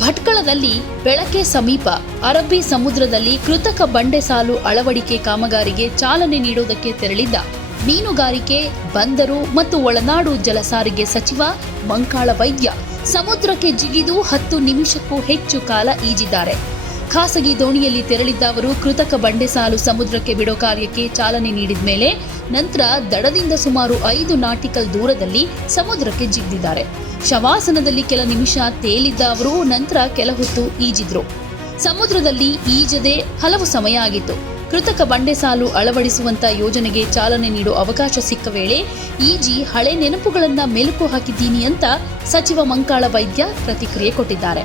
ಕೇರಳದಲ್ಲಿ ಬೆಳಕೆ ಸಮೀಪ, ಅರಬ್ಬಿ ಸಮುದ್ರದಲ್ಲಿ ಕೃತಕ ಬಂಡೆ ಸಾಲು ಅಳವಡಿಕೆ ಕಾಮಗಾರಿಗೆ ಚಾಲನೆ ನೀಡುವುದಕ್ಕೆ ತೆರಳಿದ್ದ ಮೀನುಗಾರಿಕೆ, ಬಂದರು ಮತ್ತು ಒಳನಾಡು ಜಲಸಾರಿಗೆ ಸಚಿವ ಮಂಕಾಳ ವೈದ್ಯ ಸಮುದ್ರಕ್ಕೆ ಜಿಗಿದು ಹತ್ತು ನಿಮಿಷಕ್ಕೂ ಹೆಚ್ಚು ಕಾಲ ಈಜಿದ್ದಾರೆ. ಖಾಸಗಿ ದೋಣಿಯಲ್ಲಿ ತೆರಳಿದ್ದ ಅವರು, ಕೃತಕ ಬಂಡೆ ಸಾಲು ಸಮುದ್ರಕ್ಕೆ ಬಿಡೋ ಕಾರ್ಯಕ್ಕೆ ಚಾಲನೆ ನೀಡಿದ ಮೇಲೆ ನಂತರ ದಡದಿಂದ ಸುಮಾರು ಐದು ನಾಟಿಕಲ್ ದೂರದಲ್ಲಿ ಸಮುದ್ರಕ್ಕೆ ಜಿಗ್ದಿದ್ದಾರೆ. ಶವಾಸನದಲ್ಲಿ ಕೆಲ ನಿಮಿಷ ತೇಲಿದ್ದ ಅವರು, ನಂತರ ಕೆಲ ಹೊತ್ತು ಈಜಿದ್ರು. ಸಮುದ್ರದಲ್ಲಿ ಈಜದೆ ಹಲವು ಸಮಯ ಆಗಿತ್ತು. ಕೃತಕ ಬಂಡೆ ಸಾಲು ಅಳವಡಿಸುವಂತ ಯೋಜನೆಗೆ ಚಾಲನೆ ನೀಡೋ ಅವಕಾಶ ಸಿಕ್ಕ ವೇಳೆ ಈಜಿ ಹಳೆ ನೆನಪುಗಳನ್ನ ಮೆಲುಕು ಹಾಕಿದ್ದೀನಿ ಅಂತ ಸಚಿವ ಮಂಕಾಳ ವೈದ್ಯ ಪ್ರತಿಕ್ರಿಯೆ ಕೊಟ್ಟಿದ್ದಾರೆ.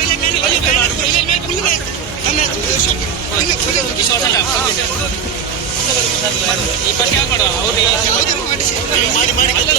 ಅವ್ರಿಗೆ ಮಾಡಿ ಮಾಡಿಸಿ